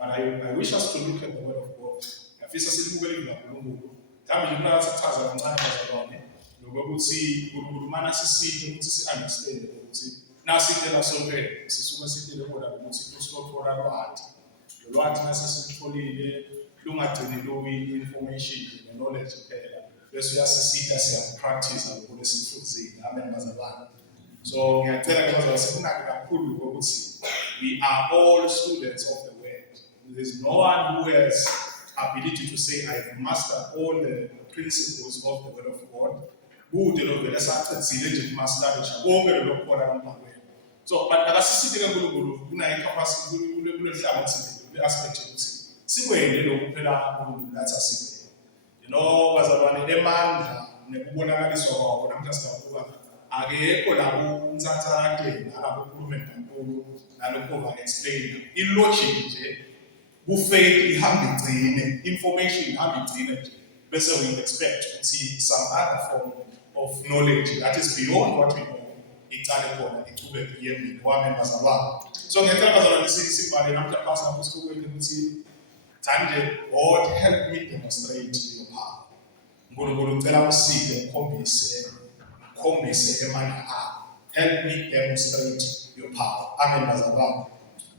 But I wish us to look at the word of God. Afisa silibukele ngaNkulunkulu. Kambe nje mina sichaza kancane bazalwane lokuthi ukhulumana siside ukuthi si-understand ukuthi nasitela sonke sisuke sitele kodwa ukuthi usilothola lwathi. Lolwathi nase silitholile lungagcini information knowledge kuphela. Bese uyasisida siyapractice lokho lesifundile. Amen bazalwane. So ngiyacela ke bazalwane sikunake kakhulu ukuthi we are all students of the word. There is no one who has ability to say I have mastered all the principles of the word of God. Kude lo vele saqedzile nje kumaster konke lokho lapha. So but akasiside kaNkulunkulu kunayo capacity kulehlangothi le aspect ukuthi sikwende lokuphela uNkulunkulu lathi asikwe. You know bazalwane emandla nekubonakaliswa kwawo namhla siyabuka akekho lapho umthathakade nalapho ukhulume kaNkulunkulu nalokho over explain ilogic nje kufaith ihamba igcine information ihamba igcine nje bese we expect to see some other form of knowledge that is beyond what we know icale khona ichubeke yemini wami bazalwane. So ngiyacela bazalwane sibale namhla phasi lapho sikhuluma ukuthi thande God help me demonstrate your power. Nkulunkulu ngicela usike ukhombise emandla akho. Help me demonstrate your power. Amen bazalwane.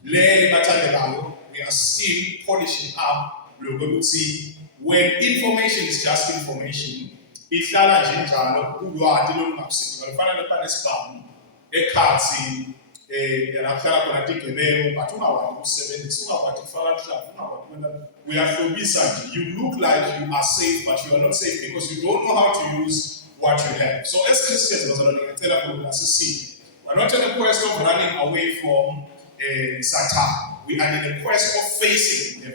Le bathandekayo we are still polishing up lokuthi when information is just information ihlala nje njalo ulwathi lolungakusiki ngifana nepana sibhamu ekhathi yanahlala khona tigebengu but ungawathi usebenzisa ungawathi kufaka hlala ungawathi uyahlobisa nje you look like you are safe but you are not safe because you don't know how to use what you have. So as Christians bazalwane ngicela ukusisi we are not in a quest of running away from Satan. We are in a quest of facing and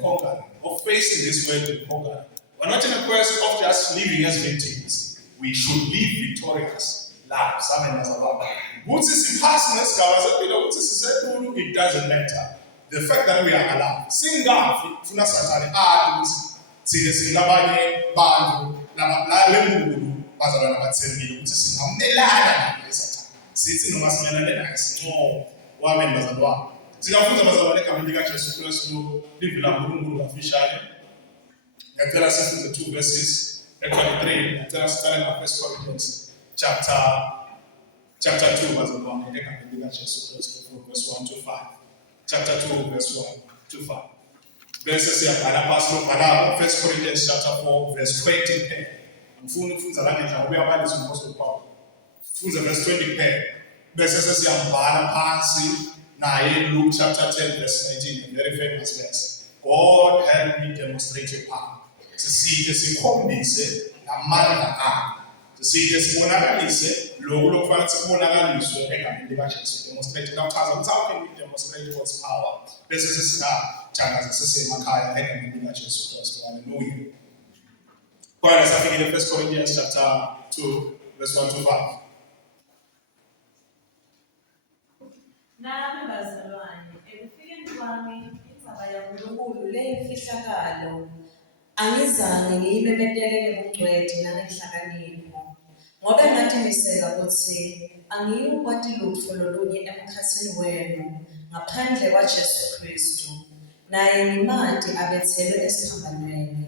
conquering, of facing this world and conquering. We're not in a quest of just living as victims. We should live victorious lives. Amen. It doesn't matter. The fact that we are alive. Sikafunza bazalwane egameni likaJesu Kristu livela kuNkulunkulu officially. Ngicela sifunde 2 verses, actually 3. Ngicela siqale na 1 Corinthians chapter 2 bazalwane egameni likaJesu Kristu from verse 1 to 5. Chapter 2 verse 1 to 5. Bese siyabhala phansi lokubhala 1 Corinthians chapter 4 verse 20. Ngifuna ukufunza la ngendlela uyabalisa uMaster Paul. Funza verse 20. Bese sesiyambhala phansi in Luke chapter 10 verse 19, a very famous verse. God help me demonstrate your power. To see this ikhombise namandla akho. To see this bonakalise lokho lokufanele sibonakaliswe egameni likaJesu. Demonstrate ngachaza ukuthi how can we demonstrate God's power? Bese sesithakaza sesemakhaya egameni likaJesu Kristu. Hallelujah. Kwaye safikile 1 Corinthians chapter 2 verse 1 to 5. Nami bazalwane, ekufikeni kwami indzaba yaNkulunkulu leyimfihlakalo angizange ngiyimemetelele kugcwethe nangenhlakanipho ngoba ngatimisela ukuthi angiyukwati lutho lolunye emkhathini wenu ngaphandle kwaJesu Kristu naye ngimandi abethelwe esiphambanweni.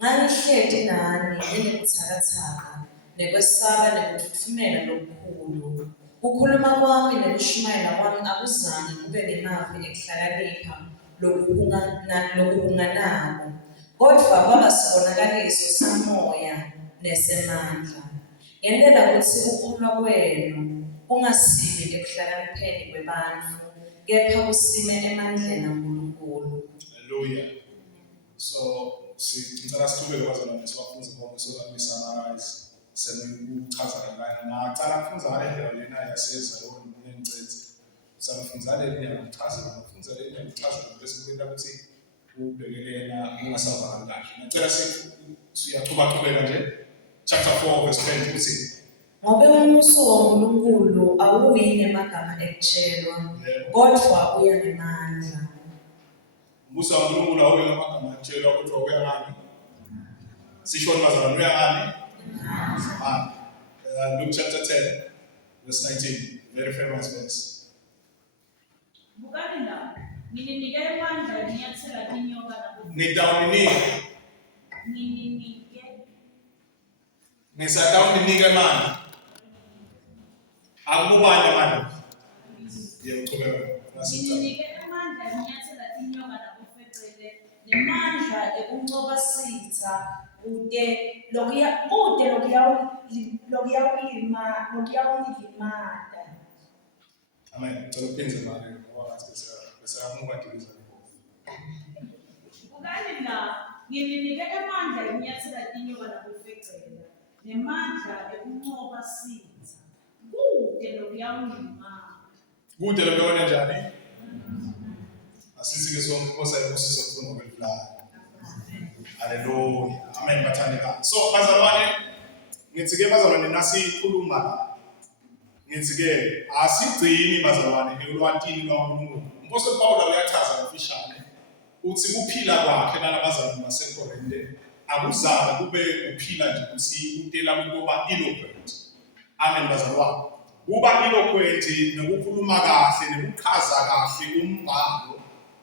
Ngangihleti nani nginebuthakathaka nekwesaba nekuthuthumela lokukhulu. Ukukhuluma kwami nokushumayela kwami akuzange kube nemavi ekuhlakanipha lokuhunganako, kodwa kwaba sibonakaliso samoya nesemandla. Ngentela ukuthi ukukholwa kwenu kungasibi ekuhlakanipheni kwebantu, kepha kusime emandleni kaNkulunkulu. Hallelujah. So ngicela siqhubeke bazalwane siwafunze konke sokusummarize. Sekuchaza kanjani ngicela kufunza ngale ndlela lena yaseza yona nengicethe safunza le ndlela ngichaza ngokufunza le ndlela ngichaza bese kwenta ukuthi ubhekelela ungasavali kahle. Ngicela siyaqhubaqhubeka nje chapter 4 verse 20 uthi ngoba umbuso kaNkulunkulu awuyi nemagama ekutshelwa kodwa uya nemandla. Umbuso kaNkulunkulu awuyi nemagama ekutshelwa kodwa uya ngani? Sisho bazalwane uya ngani? Luke chapter 10, verse 19, very famous verse. Ngininike amandla nginyathela inyoka Nidawuninika. Ngininike. Ngisadawuninika amandla. Akubani amandla? Yekuqhubeka. Ngininike amandla nginyathela inyoka nabofecele nemandla ekuncoba sitha kude lokuyawulimata. Amen. Cela uphenze manje ngoba ngathi besamuka dibiza. Ukani la ngininike amandla nginyathela inyoka nabofecele nemandla ekuncoba sitha kude lokuyawulimata. Kude lokuyona njani? Asisi-ke sonke ayibusise ukufuna ngokweliflayo. Haleluya. Amen bathandekayo. So bazalwane, ngithi-ke bazalwane nasikhuluma la. Ngithi-ke asigcini bazalwane ekulwantini lwaNkulunkulu. Umphostoli Pawulo uyachaza ngafishane uthi kuphila kwakhe nalabazalwane baseKorinte akuzange kube uphila nje ukuthi utela ukuba eloquent. Amen bazalwane. Kuba eloquent nokukhuluma kahle nokuchaza kahle umbhalo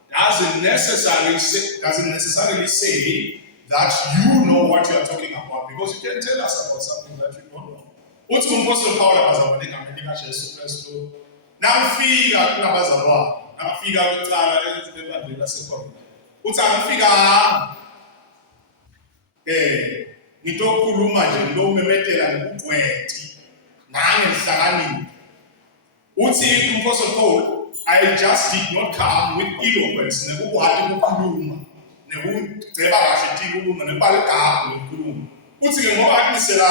doesn't necessarily say that you know what you are talking about, because you can tell us about something that you don't know. Uthi umpostoli Pawulo bazalwane egameni likaJesu Kristu namfika kunabazalwane namfika kucala ebandleni laseKorinte uthi angifika ngitokhuluma nje ngilomemetela ngokugcweti nangenhlakanipho. Uthi umpostoli Paul, I just did not come with eloquence nekubuhati ukukhuluma nekugceba kahle inkulumo nebhala igama lokukhuluma. Uthi ke ngoba anisela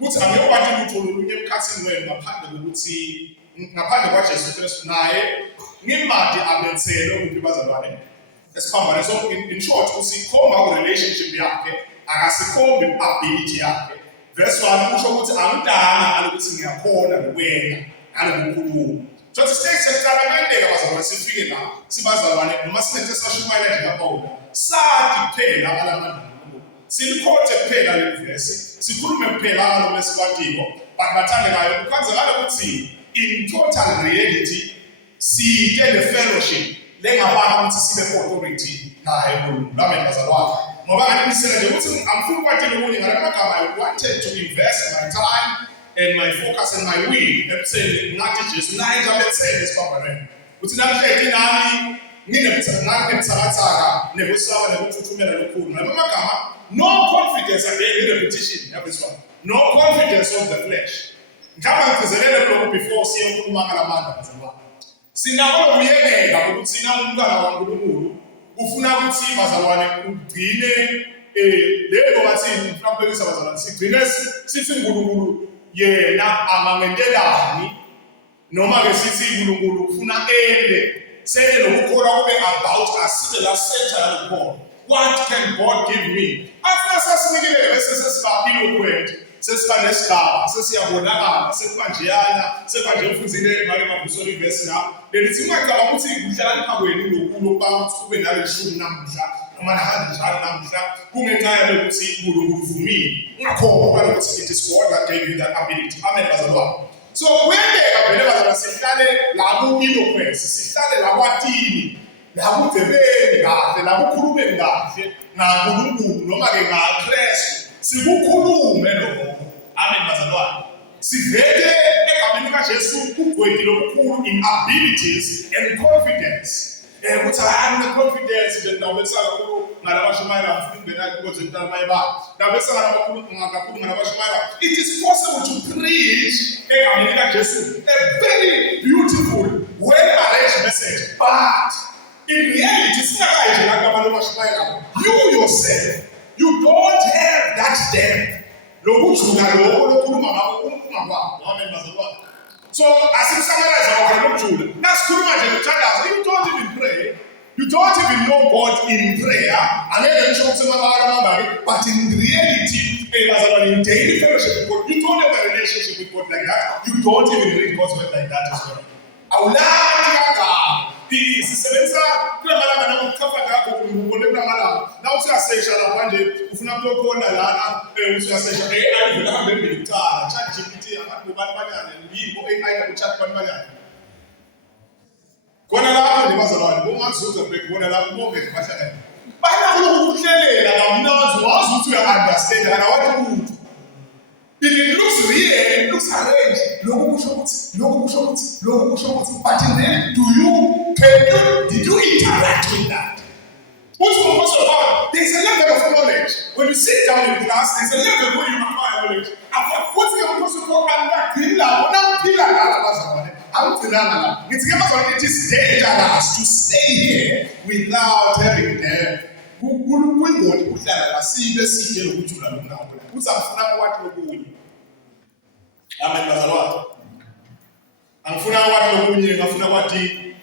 ukuthi angekwathi lutho lolunye emkhathini wenu ngaphandle kwaJesu Kristu naye ngimade abethele ukuthi bazalwane esiphambane. So in short usikhomba ku-relationship yakhe akasikhombi ability yakhe. Verse 1 kusho ukuthi angidanga alokuthi ngiyakhona nokwenza alokukhuluma. So sisithe sekuqala kwendeka bazalwane sifike la sibazalwane noma sinethe sashumayela nje kaPawulo sathi kuphela abalamandla silikhothe kuphela le verse sikhulume kuphela ngalo lesibatiko bathandekayo kukhonzekala ukuthi in total reality siyite le fellowship lengabanga ukuthi sibe authority naye uNkulunkulu. Amen bazalwane. Ngoba nginisela nje ukuthi angifuni kwathini okunye ngala magama I wanted to invest my time and my focus and my will ebutheni ngathi Jesu naye nje abethele esiphambanweni uthi namhlanje nami nginebuthathaka nekusaba nekuthuthumela lokhulu ngala magama. No confidence again in repetition. That is one. No confidence of the flesh. Ngaba ngikuzelele lokho before siye ukukhuluma ngalamandla bazalwane. Sinabo kuyekela ukuthi sina umntwana kaNkulunkulu ufuna ukuthi bazalwane ugcine lelo bathini ufuna ukubekisa bazalwane sigcine sithi uNkulunkulu yena angangentelani noma ke sithi uNkulunkulu ufuna sele lokukholwa kube about us the last center yalokho. What can God give me? After sasinikile bese sesiba eloquent, sesiba nesigaba, sesiyabonakala, sekubanjeyana, sekanje ufuzile ngale mabusoli verse la. Lelithi ungacabanga ukuthi kuhlala lapha kwenu lokulo ukuthi kube nale 10 namuhla noma na 100 namuhla kungenxa yokuthi uNkulunkulu uvumile. Ungakhohlwa ukuthi it is God that gave you that ability. Amen bazalwane. So kuyendeka vele bazalwane sihlale labo eloquence, sihlale labatini lakudebeni kahle lakukhulumeni kahle naNkulunkulu noma ke ngaKristu sikukhulume lokho. Amen bazalwane. Sivete egameni likaJesu ugwedi lokukhulu in abilities and confidence. Ukuthi ayana confidence nje ndawubesa kakhulu ngalabashumayela mfuni ngena because intana mayibala. Ndawubesa kakhulu ngalabashumayela. It is possible to preach egameni likaJesu a very beautiful well-arranged message, but in reality, you yourself, you don't have that depth. So, as if someone has you don't even pray, you don't even know God in prayer, and then but in reality, in daily fellowship with God, you don't have a relationship with God like that. You don't even read God's word like that as well. Sisebenza kula malanga namukhafa ngakho ngibone kula malanga la usiyasesha lapha nje ufuna ukukhona lana usiyasesha AI vela hambe ngicala ChatGPT abantu banyane yimbo AI ku chat abantu banyane khona lapho ndibazalwane bongazuza bekubona lapho bonke bahlala banakho ukuhlelela kamnandi wazi ukuthi uya-understand kana wathi umuntu it looks real, it looks arranged. But in the end, did you interact with that? There's a level of knowledge. When you sit down in class, there's a level where you acquire knowledge. What's the Apostle Paul and that? It is dangerous to stay here without having them. Amen bazalwane. Angifuna wathi lokunye ngafuna wathi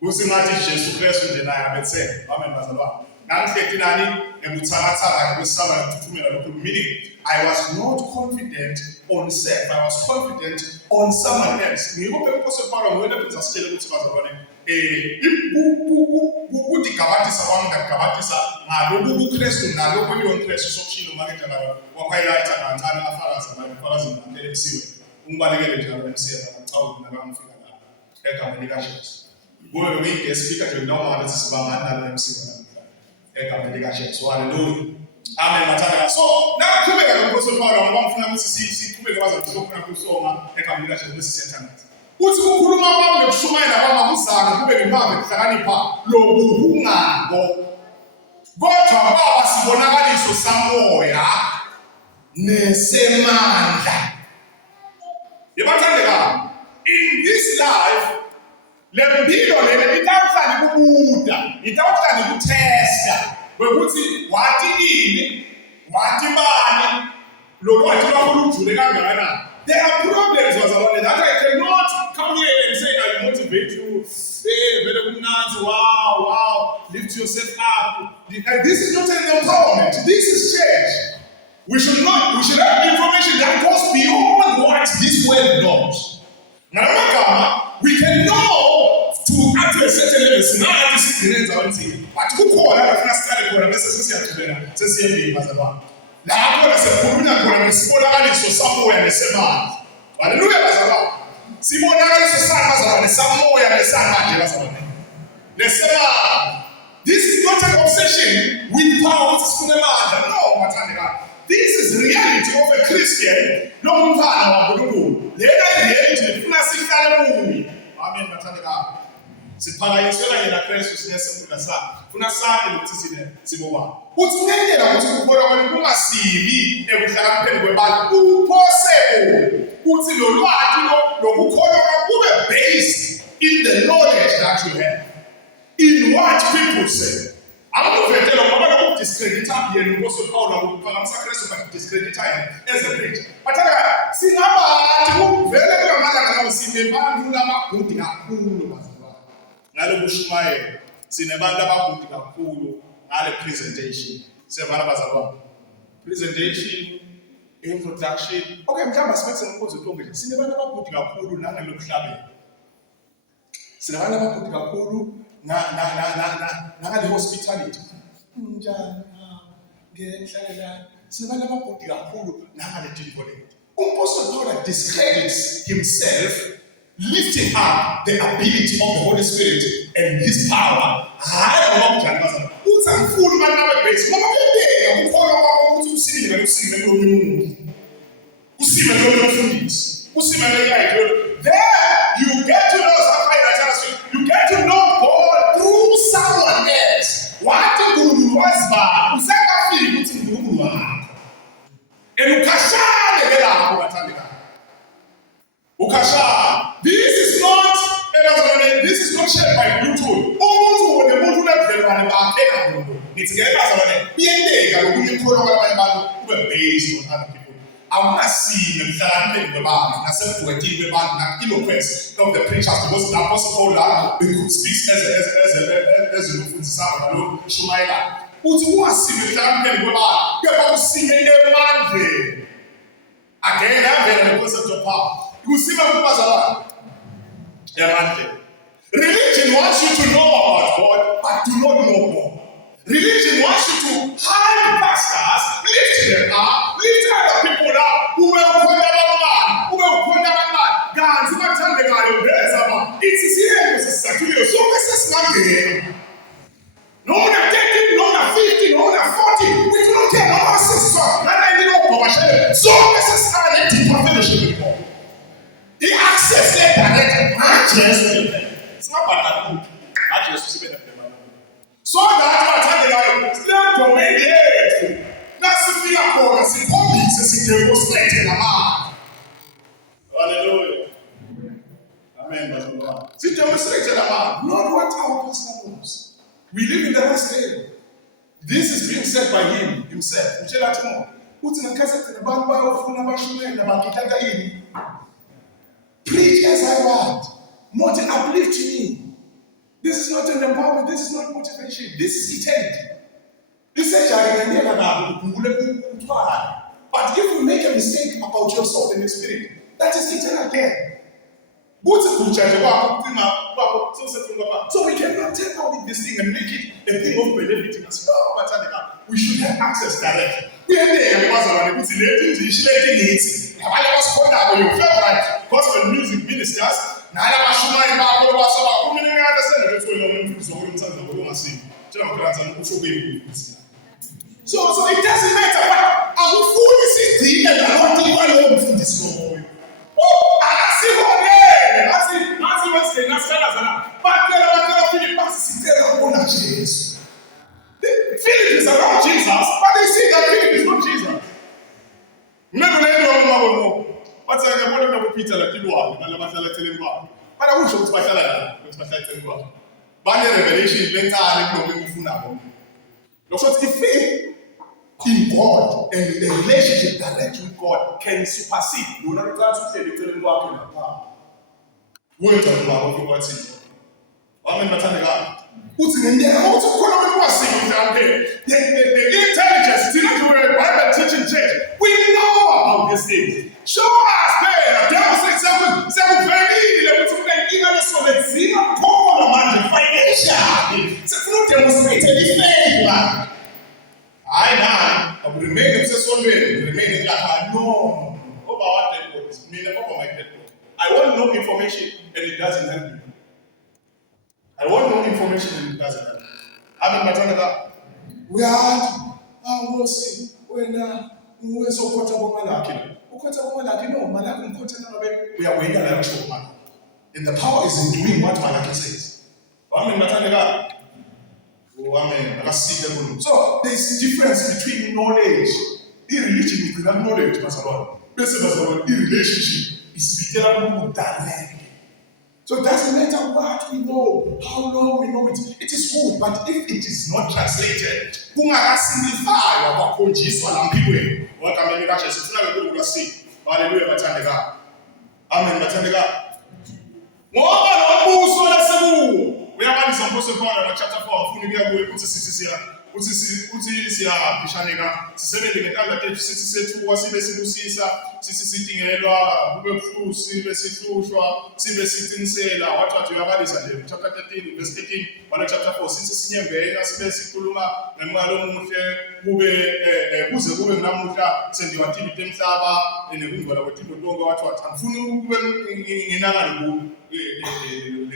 kusingathi Jesu Kristu nje naye abethe. Amen bazalwane. Nangihlethi nani ngibuthathaka kwesaba ngithuthumela lokho meaning I was not confident on self, I was confident on someone else. Ngikho phela uPaul Paul ngoyena benza sitshele ukuthi bazalwane ukudigabathisa kwami ngagabathisa ngalokhu kuKristu nalokhu kuyoKristu sokushilo makethe lawa wakhayilata kancane afakaza abafakazi ngempela emsiwe ungibalekele njalo emsiwe ngicawuthi nabangifika la egameni likaJesu kube ngiyesifika nje noma ngathi sibangana nalo emsiwe namhlanje egameni likaJesu haleluya amen bathanda so naqhubeka noPaul Paul ngoba ngifuna ukuthi siqhubeke bazokuhlokha kusoma egameni likaJesu bese siyathandaza uthi ukukhuluma kwami nokushumayela kwami akuzange kube ngimambe kuhlakanipha lobuhungako kodwa baba sibonakaliso samoya nesemandla yebathandeka in this life lempilo lena itawuhlala kubuda itawuhlala kutesta ukuthi wathi ini wathi bani lo wathi lwakho lujule kangakanani. There are problems that I cannot come here and say I motivate you. Hey, wow, lift yourself up. This is not an empowerment. This is church. We should have information that goes beyond what this world knows. Now, we can know to at a certain level. Now, this is the but who call that? I'm starting for a message. Lapho sekhuluma khona ngesibonakaliso samoya nesemandla. Haleluya bazalwane. Sibonakaliso samoya nesamoya nesamandla bazalwane. Nesemandla. This is not an obsession with power sifuna amandla. No, mathandeka. This is the reality of a Christian. Nomfana waNkulunkulu. Lena reality efuna sihlale kuyo. Amen mathandeka. Siphakanyisela yena Kristu sinesemfundo sakhe. Funa sakhe ukuthi sine sibokwa. Uthi ngeke ukuthi ukubona kwani kungasibi ekuhlakanipheni kwebantu uphosebo. Uthi lo lwathi lokukholwa kube based in the knowledge that you have. In what people say. Akuvetela ngoba lokudiscredita yena uPaul Paul ukuphakamisa Kristu but discredita yena as a preacher. Bathaka singabathi kuvele kuyamalanga nawo sinebantu labagudi kakhulu. Ngalo kushumayela sinebantu abagudi kakhulu ngale presentation sevana bazalwane presentation introduction okay mhlawumbe sibekise ngombuzo uTonge sinebantu abagudi kakhulu nangelokuhlabela sinebantu abagudi kakhulu ngale hospitality njani ngenhlalelana sinebantu abagudi kakhulu nangale dinkoleni uMaster Paul discredits himself lifting up the ability of the Holy Spirit and His power. Hayi ngoba njani bazalwane. Uthi angifuni abantu abebase ngoba kuyedeka ukukholwa kwakho ukuthi usime nokusime lomuntu. Usime lomfundisi. Usime leyayitho. There you get to know something that you get to know God through someone else. Wathi uNkulunkulu waziba usengafiki ukuthi uNkulunkulu wakho. Ukashane ke lapho bathandeka. Ukashane. This is not shared by Bluetooth. Umuntu unemuntu unevelwane bakhela ngoba ngithi ngeke bazalwane iyendeka lokunye ikholwa kwabanye abantu kube based on other people. Awungasime mhlawumbe kwebantu nasebudwetini bebantu nakiloquence of the preachers because the Apostle Paul speaks as umfundisana ngalo Shumayela. Uthi ungasime mhlawumbe kwebantu kepha usime emandleni. Again, I'm the concept of power. You see my bazalwane. Religion wants you to know about God, but do not know God. Religion wants you to hide pastors, lift them up, lift other people up, who will condemn a man, who will condemn a man. God, it's here to No one 30, no one 50, no one 40. We do not care. No one 60. So necessarily to fellowship with God. The access there direct access. It's not bad good. Access to the so that still domain here. That's the fear for us. It comes to demonstrate in a man. Hallelujah. Amen. See, demonstrate in a man. Not what our pastor knows. We live in the last day. This is being said by him himself. Preach as I want. Not an uplift me. This is not an empowerment. This is not motivation. This is eternity. This is but if you make a mistake about yourself in the spirit, that is eternal again. So we cannot take out this thing and make it a thing of benefiting us. We should have access directly. We are there. Gospel music ministers. So it doesn't matter. I'm fully sitting and I'm not even from this moment. Oh, I see one day. I see what's the next channel. But Philip passes on Jesus. Philip is around Jesus, but they see that Philip is not Jesus. Never. What's the name of Peter? Like you are, and I'm telling you, but I wish I was special like that. But revelation later, I don't know. So the faith in God and the relationship direct with God can supersede. You will not try to say the telling God in the power. Wait on God, what's in Amen. What's in there? How to call on what's in there? The intelligence, the Bible teaching church. We know about these things. Show us there. Demonstrate seven very able to make even so that zero call man financial. It's not demonstrated in faith. I will remain in Sesame, remain in that. No, over what dead bodies, mean over my dead body. I want no information and it doesn't help me. I want no information and it doesn't help me. I'm in my we are, we'll see when we so quotable Malaki. No, Malaki, we are waiting at actual man. And the power is in doing what Malaki says. I'm in Matanaga. Oh, amen. So there's a difference between knowledge. Irreligion is not knowledge, Pastor. Irrelationship is between direct. So it doesn't matter what we know, how long we know it. It is good, but if it is not translated, signify what I mean, hallelujah, amen. We are one supposed to go on chapter 4. We are going to see Pishanega, Seven, and Sisi, who was sitting in Ella, who flew, Silver sitting sailor, what you have is chapter 13, verse 18, or chapter 4, Sisi, Space Kuluma, and Malum, who's a woman, Namuka, send your activity Saba, in the room, but I would do what, and Funu in Nanabu, the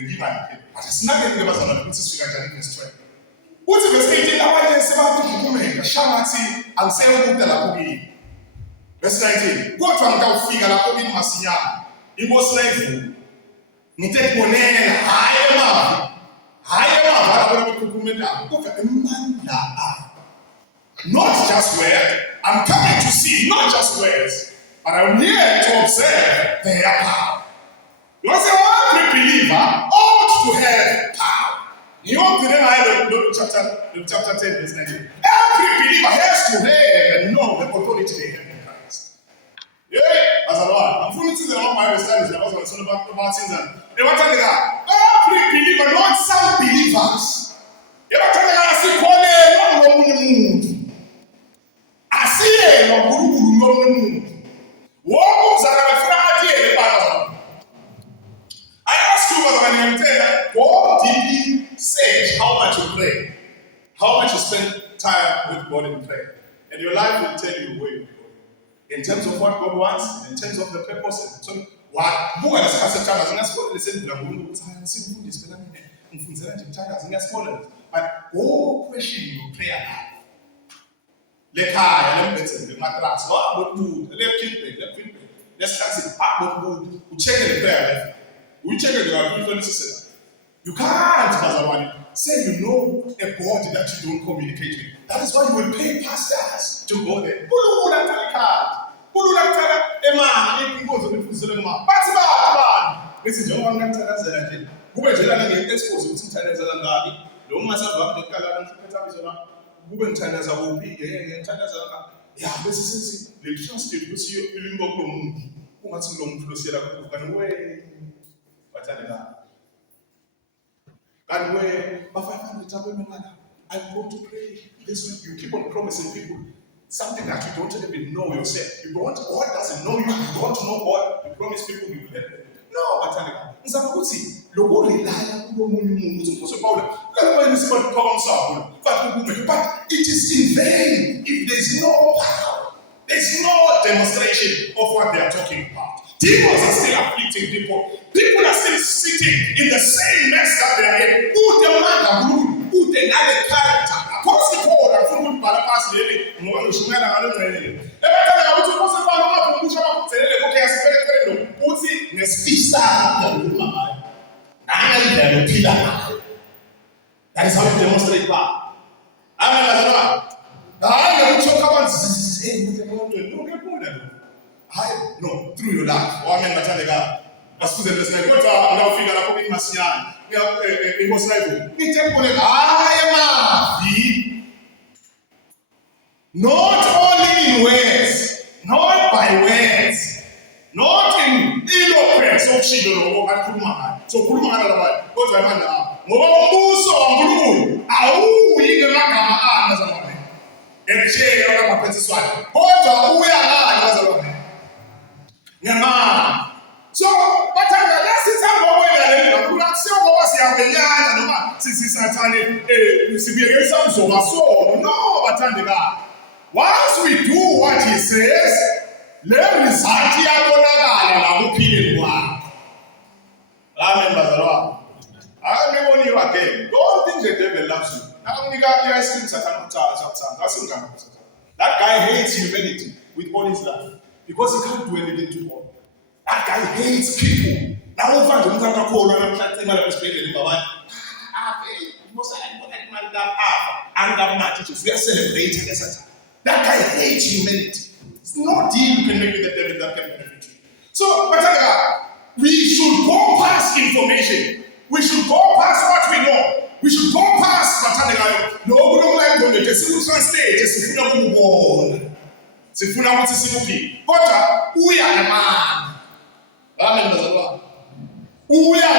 given. It's not getting the best of the strength. What's the verse 18? I want to say about the Shamati and say, Mutalakobi. Verse 19. Go to Uncle Figure, Lakobi Masiya. It was like you take one and higher, not just where I'm coming to see, not just words, but I'm here to observe their power. You want to say, every believer ought to have power. You want to know chapter 10, verse 19. Every believer has to have and know the authority they have in Christ. Yeah, as a Lord. I'm fully to the Lord Bible studies. I was on about things and they were telling that every believer, not some believers. They were telling us, I see Kone, I see a Guru. What was I? I asked you what I'm going to tell you. God deeply says how much you pray, how much you spend time with God in prayer. And your life will tell you where you're going. In terms of what God wants, in terms of the purpose, in terms of what God has asked the child, as soon as God is saying, But go question your prayer life. Lekhaya lembethe lematrasi wabothuda let's cancel abothuda ucheck the prayer life ucheck the God. You can't bazalwane say you know a body that you don't communicate with. That is why you will pay pastors to go there. Kulula kuthanda kulula kuthanda emani inkonzo befuzile ngama bathi abantu bese njengoba ngakuthandazela nje kube nje lana nge-expose ukuthi ngithandazela ngani lo masava ngekhala ngiphetha bizona kube ngithandaza kuphi ngithandaza ya bese sithi le trust ukuthi ilimbo kumuntu ungathi lo muntu losiyela kuphela kanti we bathandana and where by 500 I'm going to pray. This you keep on promising people something that you don't even know yourself. You don't, God doesn't know you. You don't know God. You promise people you will help them. No, Batanga. Nzakuthi lobo relaya kulo munye umuntu uthi Paul. But it is in vain if there is no power. There is no demonstration of what they are talking about. Demons are still afflicting people. People are still sitting in the same mess that they are in. Who demand who deny the character. What's the call that from Balapas lady? More Shumana Hallelujah. Every time I want to pass upon one of Musha, okay, I spent put it in a speech star. That is how you demonstrate power. Amen. I don't talk about no, through your life. Or amen, Batanga. As soon as I go to our figure, I put in Masian. It was like, I am not only in words, not by words, not in eloquence. So she don't know what Kuruma. So Kuruma, go to Amanda. Mobuso and Guru. Au, we can make as a woman. And she or a princess one. What are we as a woman? Nyama. So, but that's it. I'm going to say, "Oh, since Satan is against us, so no, but once we do what he says, let me start here. Amen, Bazalwa. I may warn you again. Don't think the devil loves you. That guy hates humanity with all his life because he can't do anything to God. That guy hates people. Now, we find him to call and I'm trying to explain to him about we are celebrating the Satan. That guy hates humanity. It's no deal you can make with the devil that can benefit you. So, we should go past information. We should go past what we know. We should go past no, we don't like going to stage. But we are the man. Amen. We are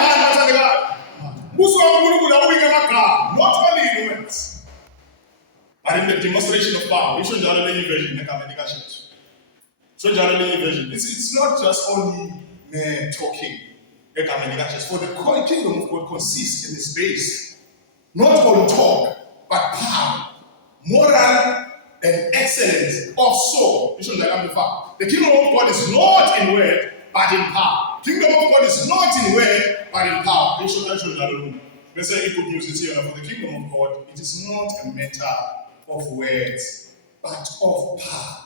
not only in words, but in the demonstration of power. We should generally version. So generally version. It's not just only talking. For the kingdom of God consists in the space, not on talk, but power, moral, and excellence of soul. The kingdom of God is not in word, but in power. Kingdom of God is not in word, but in power. Let's say good news is here. For the kingdom of God, it is not a matter of words, but of power.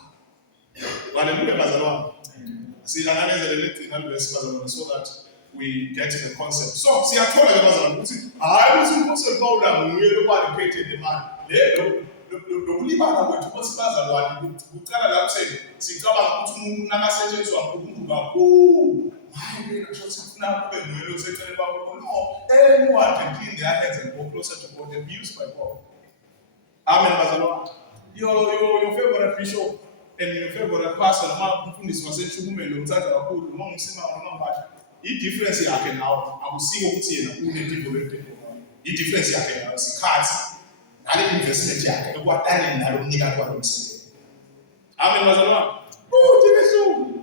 Hallelujah. See, so that we get the concept. So, see, I told you I was in concept about we educated the man. The believer that went to Pascal and would tell them, say, see, come out to Namaste, so I'm going no, anyone can clean their heads and go closer to God and be used by God. Amen, Bazalwa. Your favorite bishop and your favorite pastor, this was a woman, the difference here can now, I will see what you the difference here can now see cards. I didn't invest in it. What I didn't need at what I'm saying. Amen, Bazalwa. Oh,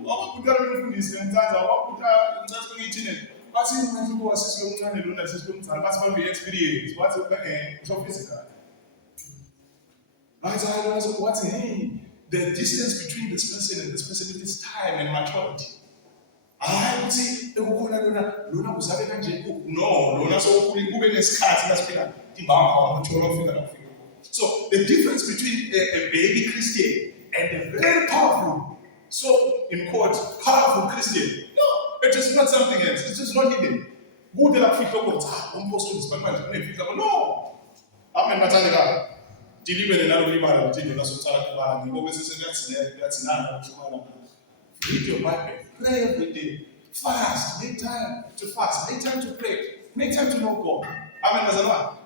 what put that this and that? What put that just eating it? What's in my people? What's in my people? What's what we experience? What's so physical? What's the distance between this person and this person is time and maturity. I would say, no, Lona so cool, nesikhathi So the difference between a baby Christian and a very powerful, so in quote, powerful Christian, no, it is not something else. It is not hidden. Who did I feel almost no. Amen. Matanga. Deliver and only man of the National Talk. The overseas that's not read your Bible. Pray every day. Fast. Make time to fast. Make time to pray. Make time to know God. Amen. Mazalwa.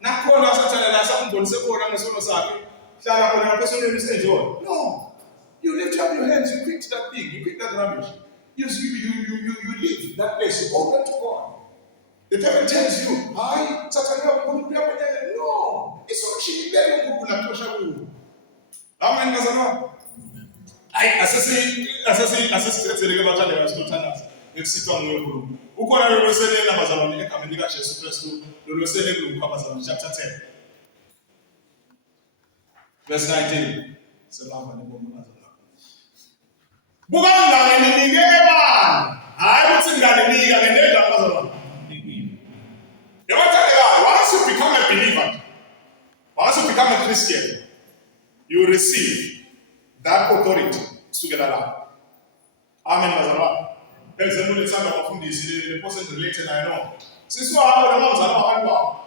Na kona satana na sabu bonse kona masono sabi. Shara kona person you say joy. No. You lift up your hands. You quit that thing. You quit that rubbish. You leave that place. You open to God. The devil tells you, "Hi, satana no. It's not she there you go na tosha ku." Amen. Mazalwa. Asasi tsereke batale basitotana eksitwa ngoyo ukona lolosele na bazalwane ekameni ka Jesu Kristu lolosele ku bazalwane chapter 10 verse 19 selamba ne bomu bazalwane bukanga nginikema hayi ukuthi nganinika ngendlela bazalwane once you become a believer, once you become a Christian, you receive that authority kusukela lapho. Amen bazalwane. Example letsanga bafundisi the person related I know. Sisi wahamba namazala abantu babo.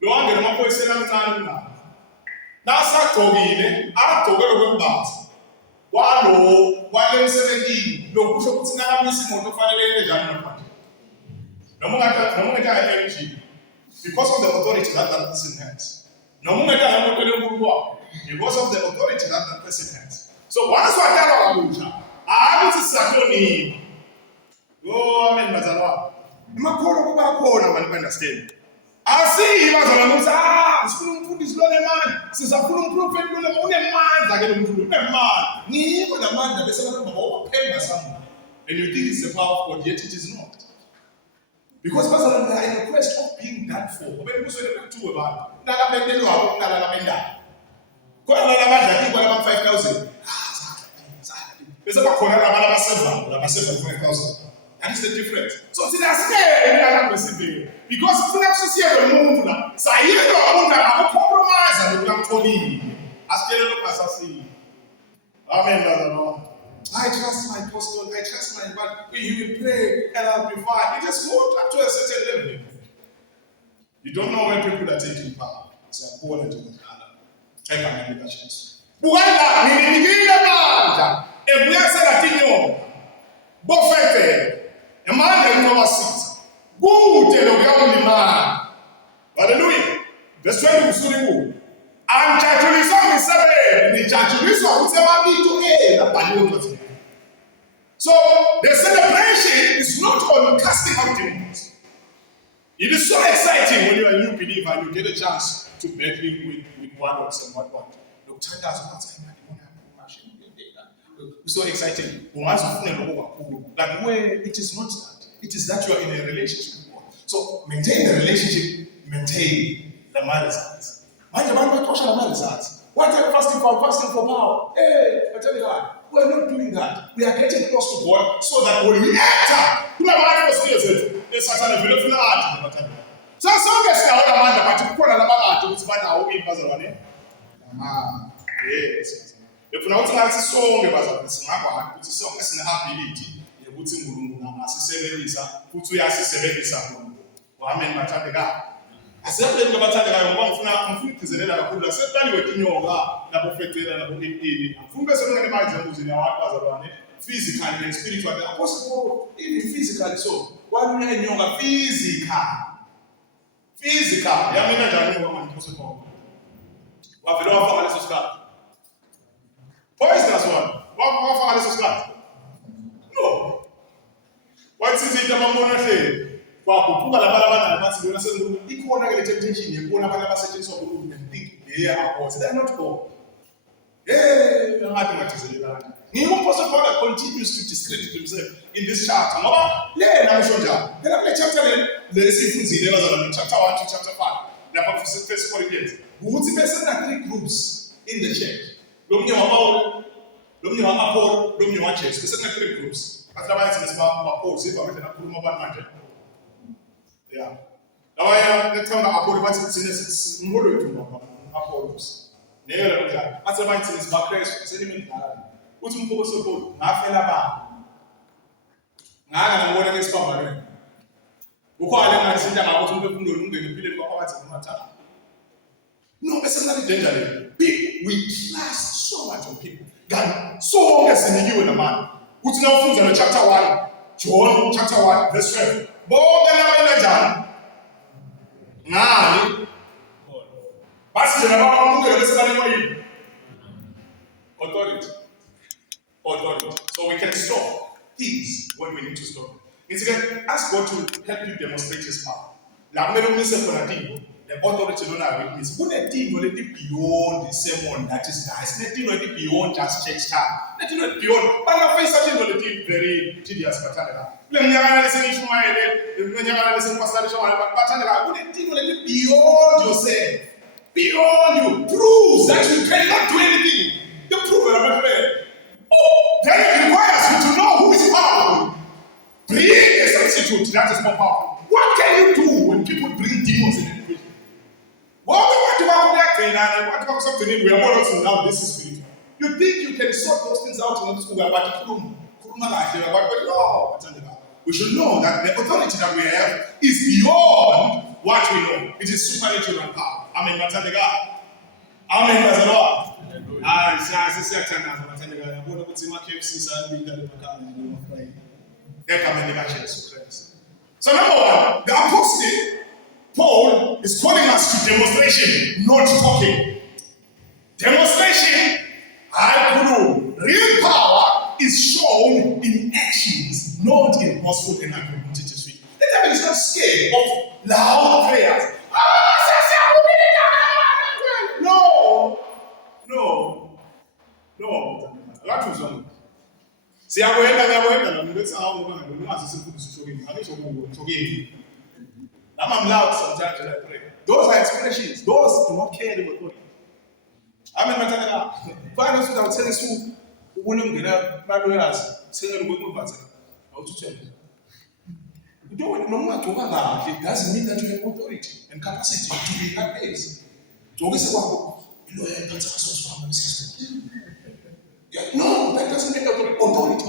Lo wangena amaphoyiseni amancane na. Nasagcokile, agcokele kwembathi. Wale emsebenzini lokusho ukuthi nakamisa imoto kufanele njani ngaphandle. Noma ungathatha energy because of the authority that person has. Noma ungathatha imoto lenkulu wakho because of the authority that person has. So once watala kabusha, akuthi sisakhonini. Oh, amen bazalwane. Imakhono kuba khona abantu understand. Asiyi bazalwane ukuthi sifuna umfundisi lo nemali, sizafuna umprofeti lo nemali, unemandla ke lo muntu, unemali. Ngikho lamandla bese abantu bawophemba somewhere. And you think it's the power of God, yet it is not. Because bazalwane are in the quest of being done for. Obekuzwele kuthiwe abantu. Nakabendelwa ukunalabenda. Khona lamandla kibo laba 5000. Bese bakhona laba 7,000. That is the difference. So see that's there because funa kusisiye lo muntu la sayilo umuntu akapompromise ngokuyakutholi asitshele lo asasi. Amen brother. I trust my apostle, I trust my God. He will pray and I'll be fine. It just moved up to a certain level. You don't know where people are taking power. It's a poor to the other. Take a look at Jesus. Buanda nilikile manja. Ebuya latinho. Bofete. Emanda inoba six. Good elokuyakulimana. Hallelujah. Verse 20 kusuliku. Anchachuliswa misebe ni chachuliswa kusema bitu labaliwe. So the celebration is not on casting out demons. It is so exciting when you are a new believer and you get a chance to battle with warlocks and what. Look, it's so exciting. That way, it is not that. It is that you are in a relationship with God. So maintain the relationship, maintain the marriage. What are fasting for power? Hey, I tell you that. We are not doing that. We are getting close to God so that when we enter, so as long as we are man, but you call a man yes. If we not have song about the song, which is song as an ability, you put in Guru, Assisebisa, Putu Amen, Matanga. I said, let me Matanga, one from Fizera, who has said, you know, the prophet and from the Bible in our physical and spiritual. Possible, even physically so. Why do you know physical? Physical, Yamina, possible. What we don't have to start. Poisonous one. What for start? No. What is it about money? Well, people are about that. That's the equal negative temptation. You go about the settings of the room and think they are gods. They are not God. Hey, the mathematics is that. He won't possible that continues to discredit himself in this chapter. Then I'm sure that. Then I'm chapter the sequence in chapter 1 to chapter 5. The first 40 years. Who would be sent 3 groups in the church? Lumni wa Paul, Lumni wa Apollo, Lumni wa church. There's 3 groups. Otherwise, it's about Paul. See, I'm going to put more one. Yeah. Lawaya nethanga Apollo bathi thina ngolo wethu ngapha Apollos. Neyela lokudlala. Bathi bathi sibakrestu senimidlala. Uthi umphoko Paul ngafela ba. Ngaka ngibona lesiphambanweni. Ukhona ngathi into ngakuthi umuntu efundweni ungene empilweni kwakho bathi umathatha. No, bese kunale danger le. We trust so much on people. God, so ngesinikiwe namanje. Uthi na ufunda no chapter 1, John chapter 1 verse 12. Bonke labena njani? Ngani? Basi nje nabamukele bese banemoyini. Authority. So we can stop things when we need to stop. Instead, ask God to help you demonstrate His power. La kumele umise khona tingo. The authority lona witness. Kunetinto leti beyond the sermon that is nice. Kunetinto leti beyond just church time. Kunetinto leti beyond. Bangafisa tinto leti very tedious bathandeka. Kule mnyakana lesengishumayele, mnyakana lesengipasarisha bathandeka. Kunetinto leti beyond yourself. Beyond you. Proves that you cannot do anything. You prove it, my friend. Oh, then it requires you to know who is powerful. Bring a substitute that is more powerful. What can you do when people bring demons in education? What do we are more also now this is spiritual. You think you can sort those things out in school, but no. We should know that the authority that we have is beyond what we know. It is supernatural power. Amen. Amen. So number one, the apostle Paul is calling us to demonstration, not talking. Demonstration, real power is shown in actions, not in boastful and argumentative speech. The devil is not scared of loud prayers. No. That was wrong. See, I go I'm loud sometimes when I pray. Those are expressions. Those do not care the authority. I mean, find us without telling us who wouldn't get up, my lawyers, saying we move better. How to tell you? You don't know what to about. It doesn't mean that you have authority and capacity to be in that place. To always say, well, you know, that's also from the system. No, that doesn't mean authority. Authority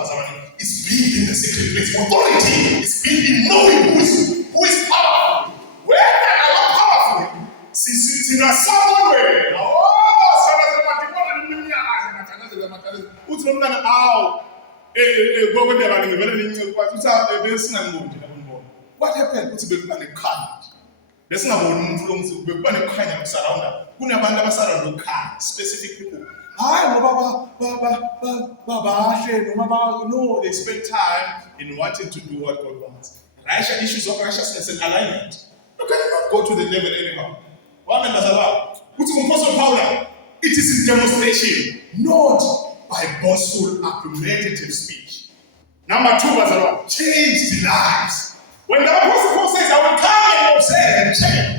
is being in the secret place. Authority is being in knowing who is powerful. Where are you powerful? See, someone where. What happened? It's a bit kind. There's not one influence. We're going to kind of surround. Specific people. No, they spend time in wanting to do what God wants. Issues of righteousness and alignment. You cannot go to the level anyhow. It is in demonstration, not by boastful, argumentative speech. Number two was about change the lives. When the Apostle Paul says, I will come and observe and change.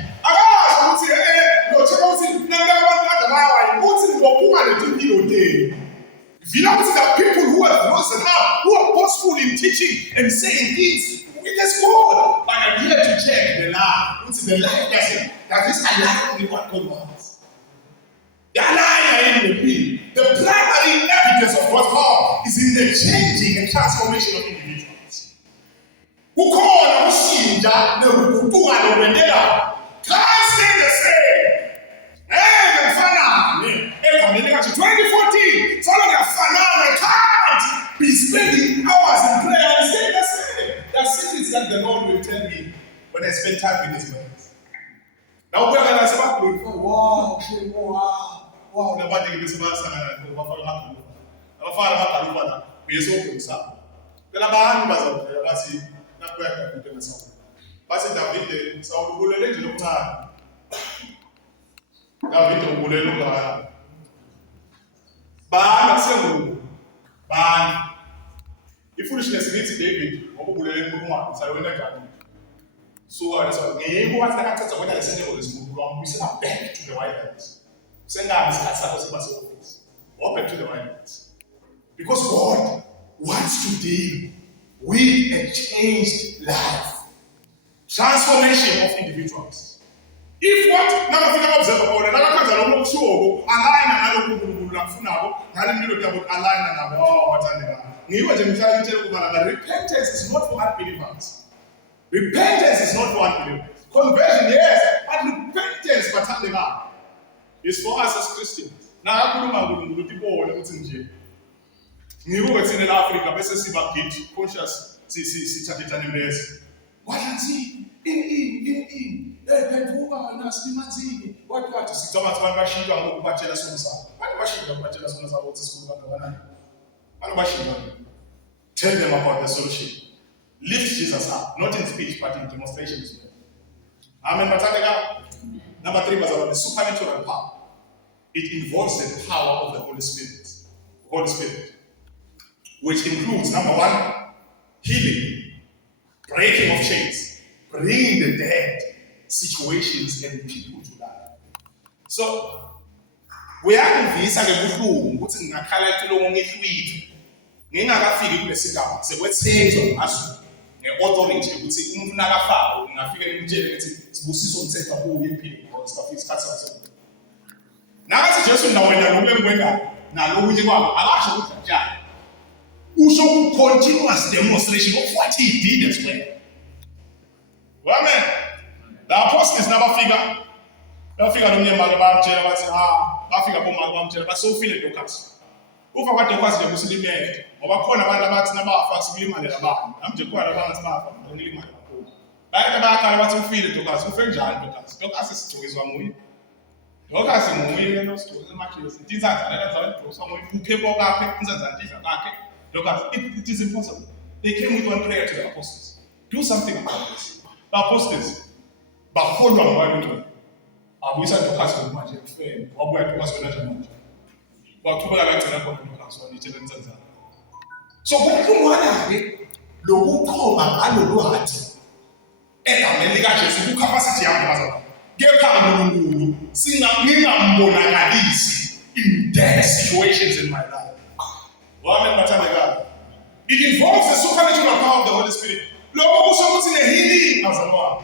That people who are risen up, who are boastful in teaching and saying things, it is good. But I'm here to check the life. What's the life that is aligned with what God wants? The alignment in the being. The primary evidence of God's power is in the changing and transformation of individuals. Who call and see that the who are the Rendera can't stay the same. Hey, Fana, 2014, following a Fana, can't be spending hours in prayer and stay the same. There are secrets that the Lord will tell me when I spend time with His words. Now, when I say, wow, nobody gives us a man. Our father, we are so good, sir. Then a man was up there, but he not working with himself. But it's David, so we will let you look at David will look at Ban. If foolishness needs David, what will let him go? So I went again. So I said, what's the answer when I send all this move wrong? We send her back to the White House. Send her as office. Open to the White House. Because God wants to deal with a changed life. transformation of individuals. If what nakafika observe bona nakakhanza lo kushuko align nalokho uNkulunkulu lakufunako ngalemilo yabo align nabo wathandeka. Ngiyo nje ngihlala ngitshela ukuba repentance is not for unbelievers. Repentance is not for unbelievers. Conversion, yes, but repentance bathandeka is for us as Christians. Nakakhuluma uNkulunkulu uthi bona ukuthi nje ngibuke thina eAfrika bese siba guilty conscious sithathethana imbese. Wathi phethuka nasimanzini wathi sicabanga abantu bashinga ngokubatshela sono sabo. Abantu bashinga ngokubatshela sono sabo ukuthi sikhulu kangakanani. Abantu bashinga. Tell them about the solution. Lift Jesus up, not in speech but in demonstration as well. Amen. Number 3 was about the supernatural power. It involves the power of the Holy Spirit, which includes number 1, healing, breaking of chains, bringing the dead, situations and people to life. So, we are kuvisa ngebuhlungu ukuthi ngingakhala icilongo ngehlwithu ngingakafiki kulesigaba sekwethenjwa ngazo ngeauthority ukuthi umuntu nakafaka ngingafika ngimtshele ukuthi sibusiso umthetho kuye empilweni ngoba sifika isikhathi sakhe. Nakathi Jesu nawena lokho engikwendayo nalokunye kwabo akasho ukuthi njani. Usho ku continuous demonstration of what he did as well. Amen. The apostles nabafika nomnye manje bamtshela bathi bafika bomali bamtshela basofile Dorcas. Ufa kwa Dorcas nje kusilimele ngoba khona abantu abathi nabafa sikulimale abantu. Namje khona abantu bafa ngokulimala kakhulu. Bayake bayakhala bathi ufile Dorcas, ufe njani Dorcas? Dorcas isigcokizwa nguye. Dorcas nguye nosigcokizwa emajesi. Tizanza la zayo Dorcas nguye ukhepho kakhe, tizanza ndiza kakhe. Dorcas, it is impossible. They came with one prayer to the apostles. Do something about this. The apostles bakholwa ngabantu abuyisa Dorcas manje mfene wabuya Dorcas wena manje wathubela kagcina khona Dorcas wanitshela insenzana. So kukhulwana-ke lokuqhoma ngalolu hathi egameni likaJesu ku-capacity yami bazalwane. Kepha uNkulunkulu singambonakalisi in dead situations in my life. Amen, bathandekayo. It involves the supernatural power of the Holy Spirit. Lokho kusho ukuthi ne-healing bazalwane,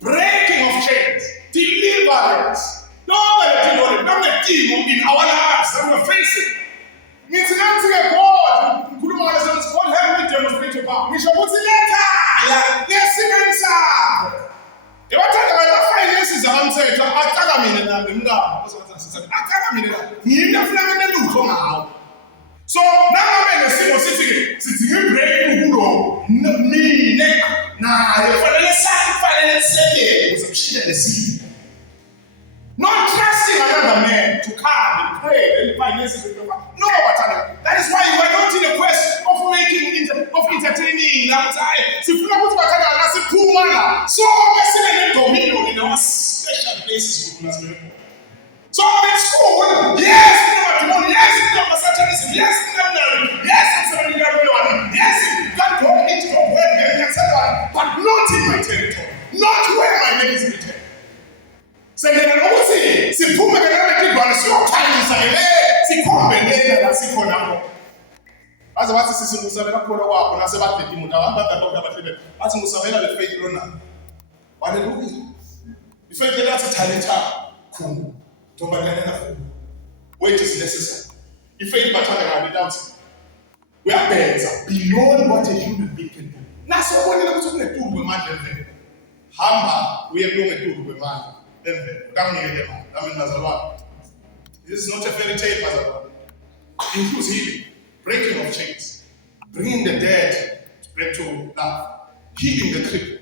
breaking of chains, deliverance. Nobody in our lives that we're facing. It's not to God. God help me demonstrate your power. We shall put it later. Yes, inside. If I talk about the finances, I'm saying, I tell me that I'm not. So now I'm in the city breaking me not trusting another man to come and pray and finances. No, that is why you are not in the quest of entertaining that time. So if you don't put so we're dominion in our special places. So in school, yes, yes, satanism, yes, yes, God go into your word, but not in my territory, not where my name is written. So then I don't see, siphume ngeke siyokhanyisa sikhombelela la sikhona. Baze bathi sisingusabela khona kwakho nasebadedile umuntu abantu abahlebe bathi ngusabela le faith lona. Hallelujah. Ifaith lethi talenta khulu. Ntomba kanena khulu. Wait is necessary. Ifaith bathanda kabi uyabenza beyond what a human being can do. Nasibonile ukuthi kunetulu kwemandla emvelo. Hamba uye kulongetulu kwemandla. This is not a fairy tale, it includes healing, breaking of chains, bringing the dead back to life, healing the crippled.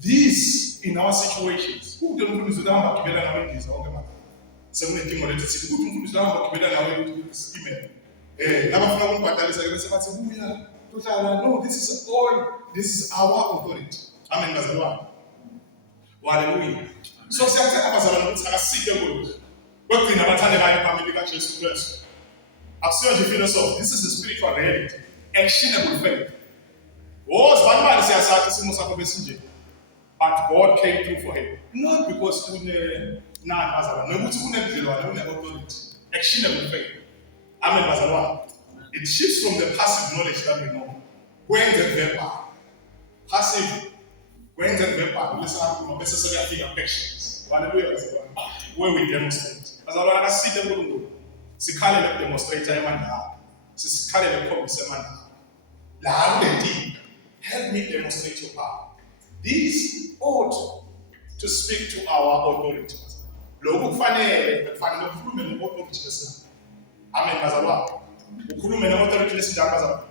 These in our situations. Who don't put the number to better than this? Seven things already said. Who don't put the number to better than this? No, this is our authority. Amen. Hallelujah. So siyathetha abazalwane ukuthi akasike kulo. Kwegcina abathandekayo phambili kaJesu Kristu. Akusiyo nje philosophy, this is a spiritual reality. Actionable faith. Sibani siyasathi isimo sakho besinje. But God came through for him. Not because nani bazalwane, nokuthi kunebudlelwane une-authority. Actionable faith. Amen bazalwane. It shifts from the passive knowledge that we know. Kwenze verbal. Passive Kwenza ngebhalo lesakhuluma bese sekuyafika actions. Hallelujah bazalwane. Where we demonstrate. Bazalwane akaside uNkulunkulu. Sikhalele ukudemonstrate amandla akhe. Sikhalele ukukhombisa amandla akhe. La kulendini, help me demonstrate your power. These ought to speak to our authority. Lokhu kufanele ukhulume ne-authority lesina. Amen bazalwane. Ukhulume ne-authority lesinjani bazalwane.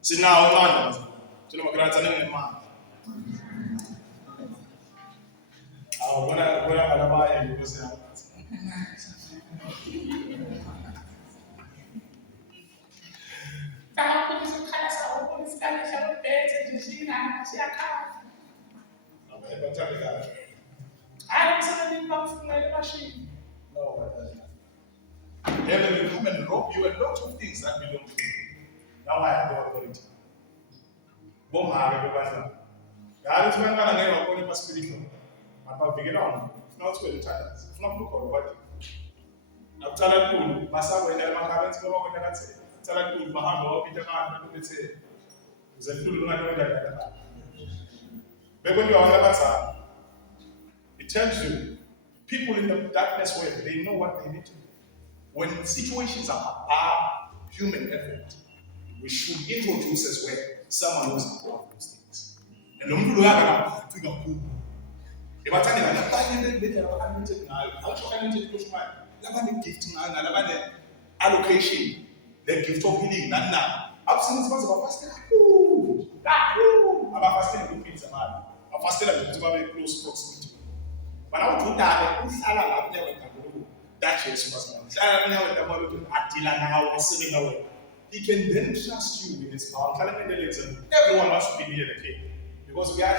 Sinawo amandla bazalwane. Sina magrantsa nemandla. Bona alabaya ngokuthi heaven will come and rob you a lot of things that belong to you. Now I have the authority. Bomhare bebazana. Yari tibangana ngeke bakone pa spiritual. Abavikela wona. Not to the talents. Not to call what. Akuthala kukhulu basabona emakhaya ngoba kwena kathi. Akuthala kukhulu bahamba wapita kana bethe. Uzalulu ngakwenza la. Bekwenda wona bathana. It tells you people in the darkness where they know what they need to do. When situations are above human effort, we should introduce as well someone who's above those things. And the people who are going to go, if I tell you, I'm not going to gift, allocation, the gift of healing, not now. Absolutely, about fasting. About fasting, it means a fasting is very close proximity. But I would do that, he can then trust you with his power. Everyone wants to be near the king because we are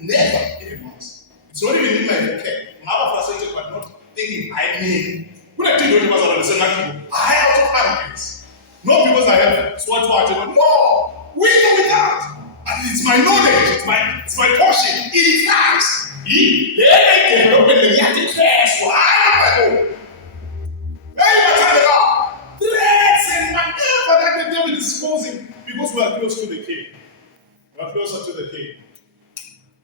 never even once. It's not even in my okay. I'm frustrated but not thinking I mean. When I tell you I have to arrogance. Not because I have swat. No! We do that. And it's my knowledge, it's my portion. In Christ, he developed the class. Why? Threats and whatever that the devil is exposing, because we are close to the king. We are closer to the king.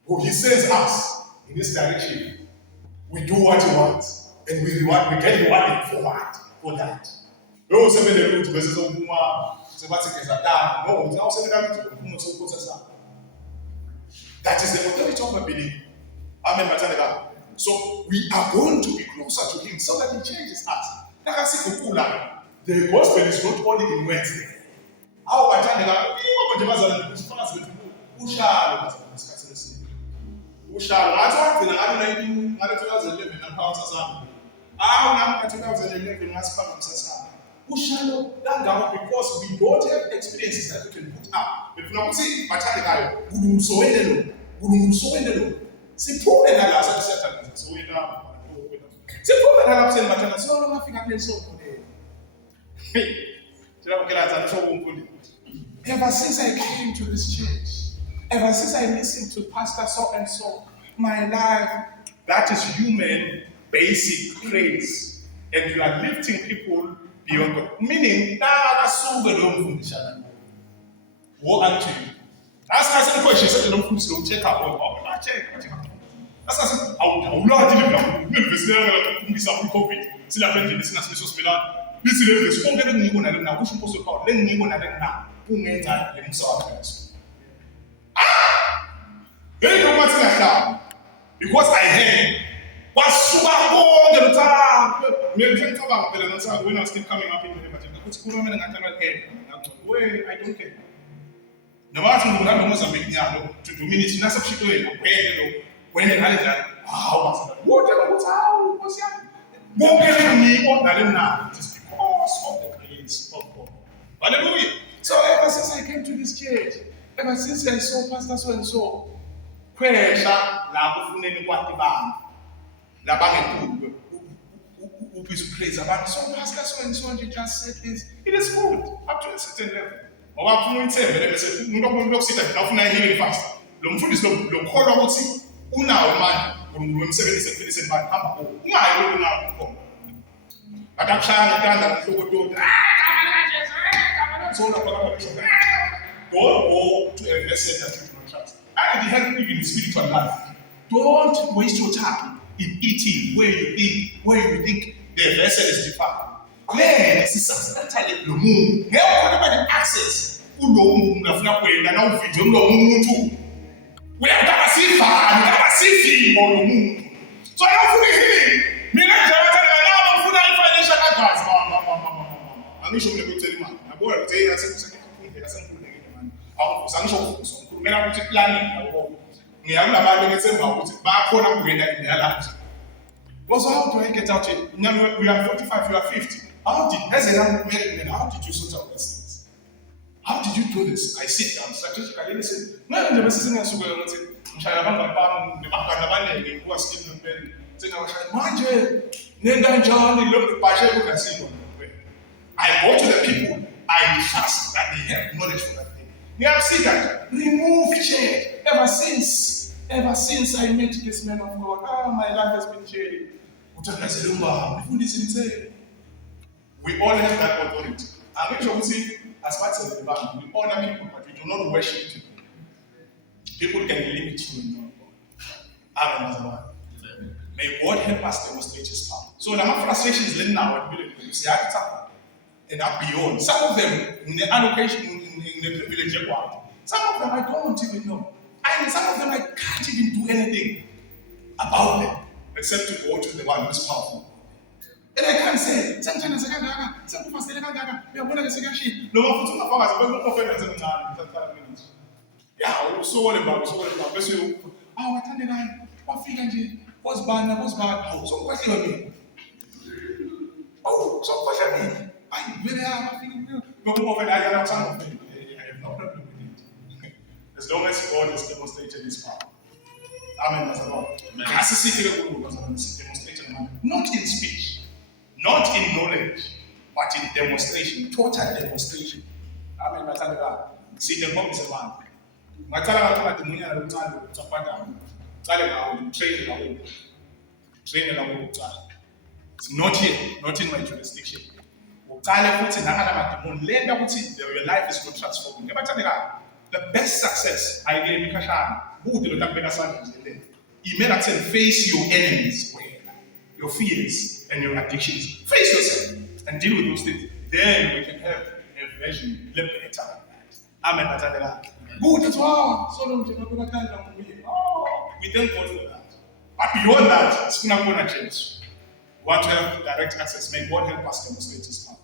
Who he sends us in this direction. We do what he wants, and we get rewarded for what? For that. No, some of the roots, versus Obuma. That is the authority of my belief. Amen. So we are going to be closer to him so that he changes us. The gospel is not only in Wednesday. Because we don't have experiences that we can put up. If you don't see, ever since I came to this church, ever since I listened to Pastor so and so, my life, that is human basic praise. And you are lifting people beyond God. Meaning, woe unto you. Ask the question, said, don't check out. I check. That's I will not deliver. This COVID. Still happening. This is not hospital. This is the spoken in Nigon and now. Who's supposed to call? Then Nigon and now. Who means that himself? Very no matter that. Because I heard. Was super all the time. When I still coming up in the way, I don't care. No matter what to do minutes, not substitute when the manager, what's that? More getting me on than now. It is because of the grace of God. Hallelujah. So ever since I came to this church, ever since I saw Pastor so and so, pressure, praise about so Pastor so and so and you just said this. It is good up to a certain level. Or I'm going to say, healing fast. Lumfund is no call see. Una man, when 70 man, Akakushaya ngentanda ngohlokototi. So don't go to a vessel that you do not trust. And it helps even in spiritual life. Don't waste your time in eating where you think the vessel is defiled. Learn sisastatale lo Mungu. Ngeke ubani access kulo Mungu ngafuna kwenda na uvideo lo muntu. Uyataka sifa, ngaba sifi lo Mungu. So ayafuna hili. Mina nje wathanda na bafuna financial advice. Angisho ngikuthela imali. Yabona ukuthi yasekusengekho asenkululekile manje. Awusangisho ukuthi mina ukuthi planning yabo. Ngiyakulabantu ngethemba ukuthi bakhona kungena indlela. So how do I get out here? Now we are 45, you are 50. How did you sort out these things? How did you do this? I sit down strategically listen. No, nje bese singasuka ukuthi ngishaya abangaphambi nebaganda abaningi kuwa skill ngempela. Singawashaya manje nenda njani lokho bashe kugasiko. I go to the people I trust that they have knowledge for that thing. Ngiyasika remove change ever since I met this man of God. My life has been changed. We all have that authority. I'm not sure we see as part of the band, we honor people, but we do not worship people. People can limit you in your God. Amen. May God help us demonstrate His power. So the frustration is letting our ability to see and up beyond. Some of them in the allocation in the privilege world. Some of them I don't even know. And some of them I can't even do anything about them except to go to the one who's powerful. And I can't say, as long as God has demonstrated His power. Amen. Not in speech, not in knowledge, but in demonstration, total demonstration. Amen. See the book is a man. It's not here, not in my jurisdiction. Your life is not transforming. The best success I gave face your enemies, your fears and your addictions. Face yourself and deal with those things. Then we can have a vision, live better. Amen. Good as well. We thank God for that. But beyond that, it's not going to change. We want to have direct access. May God help us demonstrate His power.